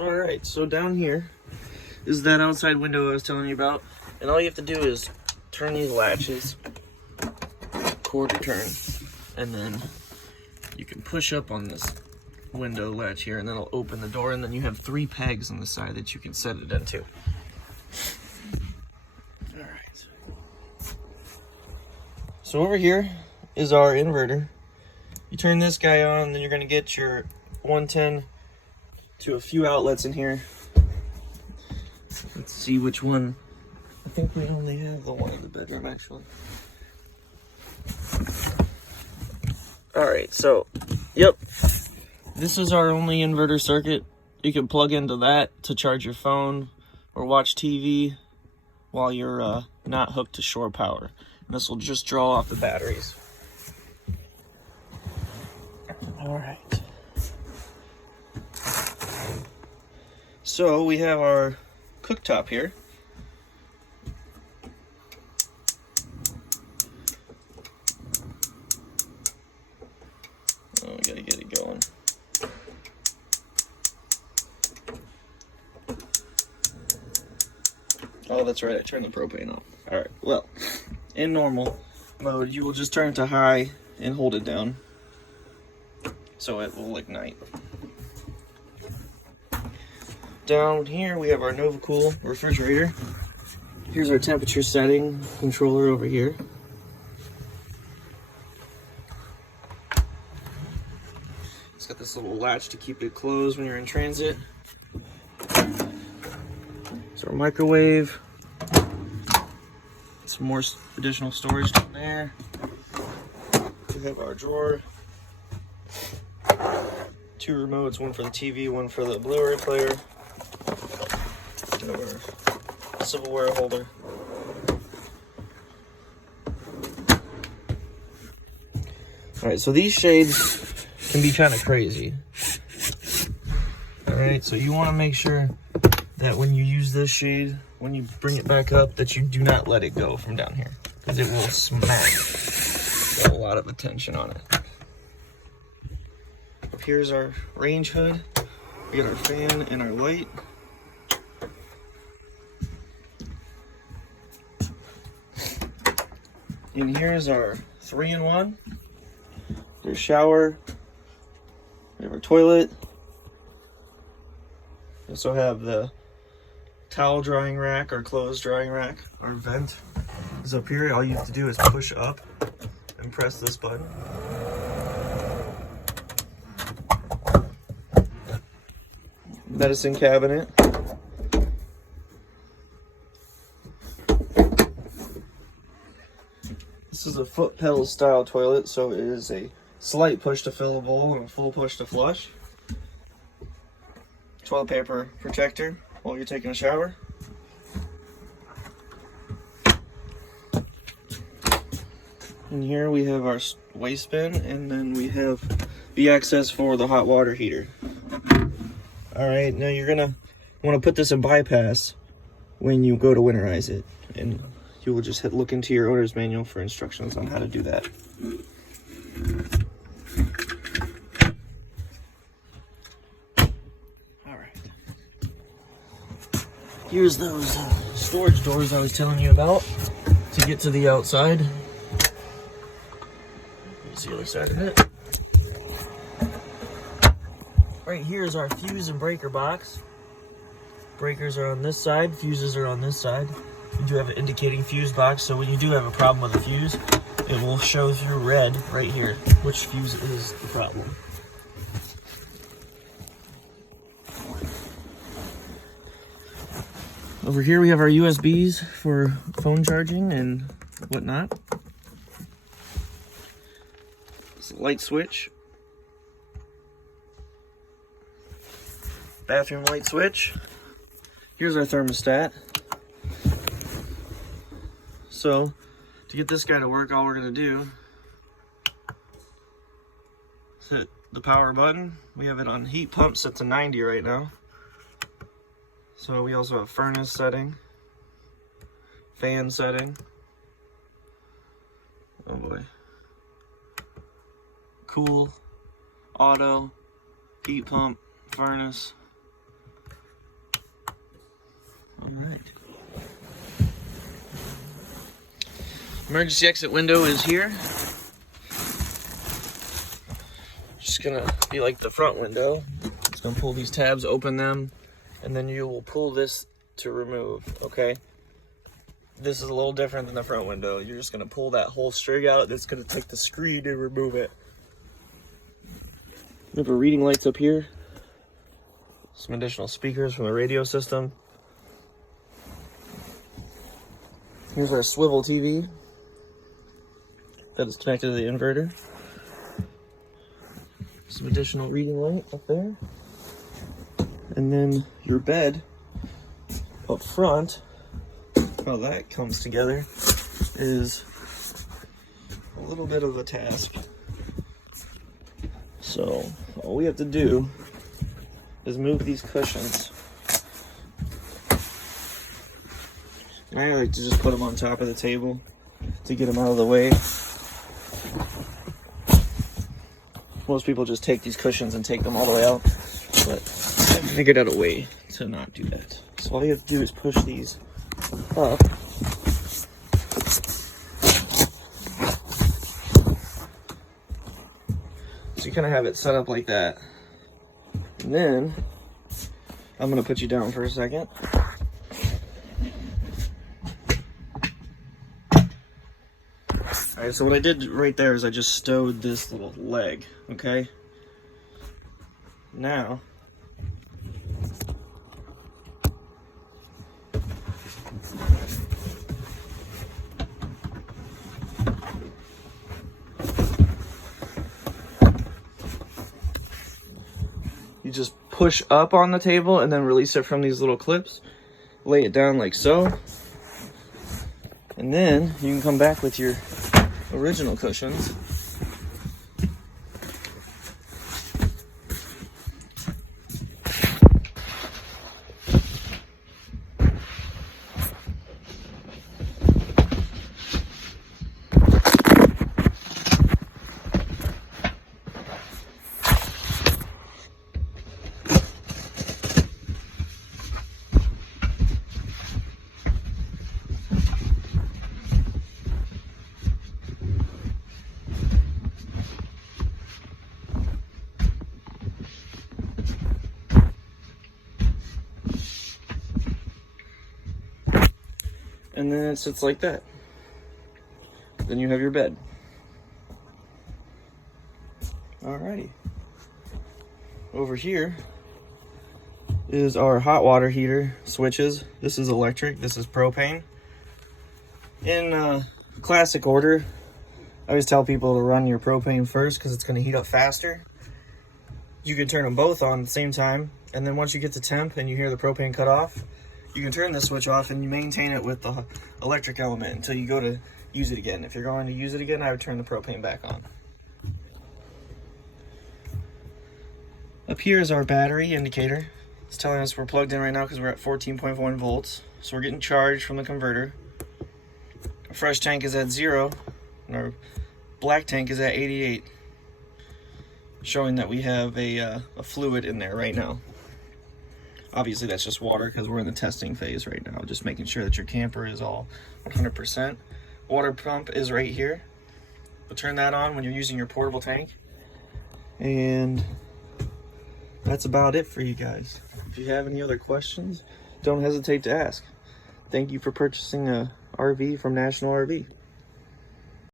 Alright, so down here is that outside window I was telling you about. And all you have to do is turn these latches, quarter turn, and then you can push up on this window latch here, and then it'll open the door, and then you have 3 pegs on the side that you can set it into. Alright. So over here is our inverter. You turn this guy on, then you're going to get your 110 to a few outlets in here. Let's see which one. I think we only have the one in the bedroom, actually. Alright, so, yep. This is our only inverter circuit. You can plug into that to charge your phone or watch TV while you're not hooked to shore power. And this will just draw off the batteries. Alright. So we have our cooktop here. Oh, we gotta get it going. Oh, that's right, I turned the propane off. Alright, well, in normal mode, you will just turn it to high and hold it down so it will ignite. Down here we have our NovaCool refrigerator. Here's our temperature setting controller over here. It's got this little latch to keep it closed when you're in transit. It's our microwave. Some more additional storage down there. We have our drawer. 2 remotes, one for the TV, one for the Blu-ray player. And our silverware holder. Alright, so these shades can be kind of crazy. Alright, so you want to make sure that when you use this shade, when you bring it back up, that you do not let it go from down here, because it will smack. Got a lot of attention on it. Up here's our range hood. We got our fan and our light. And here's our 3-in-1. There's shower. We have our toilet. We also have the towel drying rack, our clothes drying rack. Our vent is up here. All you have to do is push up and press this button. Medicine cabinet. This is a foot pedal style toilet, so it is a slight push to fill a bowl and a full push to flush. Toilet paper protector while you're taking a shower. And here we have our waste bin, and then we have the access for the hot water heater. Alright, now you're gonna want to put this in bypass when you go to winterize it, and you will just look into your owner's manual for instructions on how to do that. Alright. Here's those storage doors I was telling you about to get to the outside. Here's the other side of it. Right here is our fuse and breaker box. Breakers are on this side, fuses are on this side. You do have an indicating fuse box, so when you do have a problem with a fuse, it will show through red right here which fuse is the problem. Over here we have our USBs for phone charging and whatnot. It's a light switch. Bathroom light switch. Here's our thermostat. So, to get this guy to work, all we're going to do is hit the power button. We have it on heat pump set to 90 right now. So we also have furnace setting, fan setting. Oh boy. Cool, auto, heat pump, furnace. All right. Emergency exit window is here. Just gonna be like the front window. It's gonna pull these tabs, open them, and then you will pull this to remove, okay? This is a little different than the front window. You're just gonna pull that whole string out. That's gonna take the screen and remove it. We have our reading lights up here. Some additional speakers from the radio system. Here's our swivel TV that is connected to the inverter. Some additional reading light up there. And then your bed up front, how that comes together is a little bit of a task. So all we have to do is move these cushions. I like to just put them on top of the table to get them out of the way. Most people just take these cushions and take them all the way out, but I figured out a way to not do that. So all you have to do is push these up. So you kind of have it set up like that. And then I'm going to put you down for a second. Alright, so what I did right there is I just stowed this little leg, okay? Now, you just push up on the table and then release it from these little clips. Lay it down like so. And then you can come back with your original cushions. And then it sits like that. Then you have your bed. Alrighty. Over here is our hot water heater switches. This is electric, this is propane. In classic order, I always tell people to run your propane first because it's going to heat up faster. You can turn them both on at the same time, and then once you get to temp and you hear the propane cut off, you can turn the switch off and you maintain it with the electric element until you go to use it again. If you're going to use it again, I would turn the propane back on. Up here is our battery indicator. It's telling us we're plugged in right now because we're at 14.1 volts. So we're getting charged from the converter. Our fresh tank is at 0, and our black tank is at 88, showing that we have a fluid in there right now. Obviously that's just water because we're in the testing phase right now, just making sure that your camper is all 100%. Water pump is right here. We'll turn that on when you're using your portable tank. And that's about it for you guys. If you have any other questions, don't hesitate to ask. Thank you for purchasing a RV from National RV.